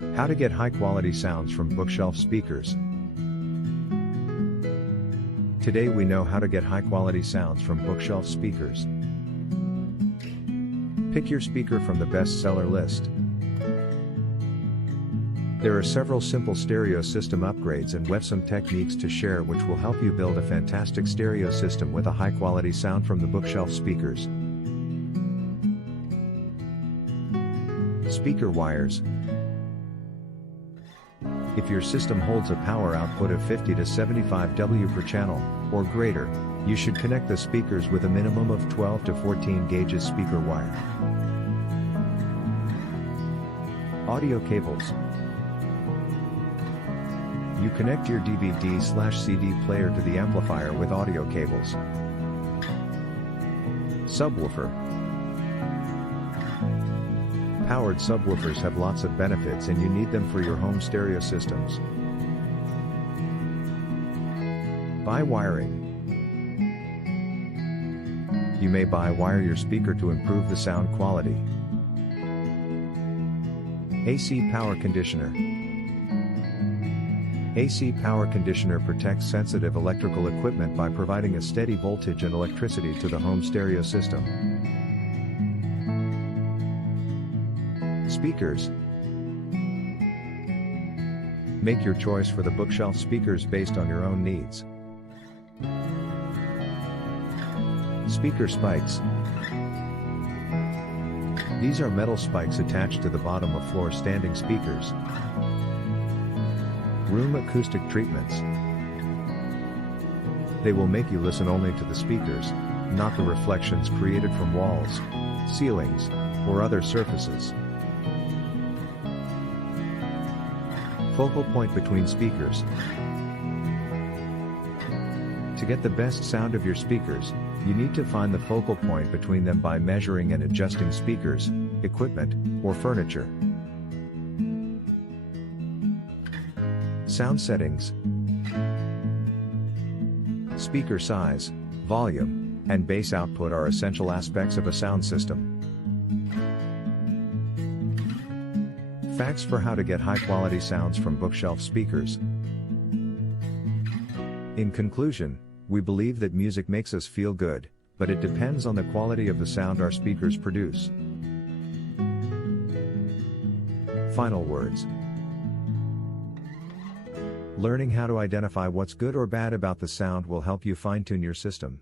How to get high-quality sounds from bookshelf speakers. Today we know how to get high-quality sounds from bookshelf speakers. Pick your speaker from the bestseller list. There are several simple stereo system upgrades and some techniques to share which will help you build a fantastic stereo system with a high-quality sound from the bookshelf speakers. Speaker wires. If your system holds a power output of 50 to 75 W per channel, or greater, you should connect the speakers with a minimum of 12 to 14 gauges speaker wire. Audio cables. You connect your DVD/CD player to the amplifier with audio cables. Subwoofer. Powered subwoofers have lots of benefits and you need them for your home stereo systems. Buy wiring. You may wire your speaker to improve the sound quality. AC power conditioner. AC power conditioner protects sensitive electrical equipment by providing a steady voltage and electricity to the home stereo system. Speakers. Make your choice for the bookshelf speakers based on your own needs. Speaker spikes. These are metal spikes attached to the bottom of floor standing speakers. Room acoustic treatments. They will make you listen only to the speakers, not the reflections created from walls, ceilings, or other surfaces. Focal point between speakers. To get the best sound of your speakers, you need to find the focal point between them by measuring and adjusting speakers, equipment, or furniture. Sound settings. Speaker size, volume, and bass output are essential aspects of a sound system. Facts for how to get high-quality sounds from bookshelf speakers. In conclusion, we believe that music makes us feel good, but it depends on the quality of the sound our speakers produce. Final words. Learning how to identify what's good or bad about the sound will help you fine-tune your system.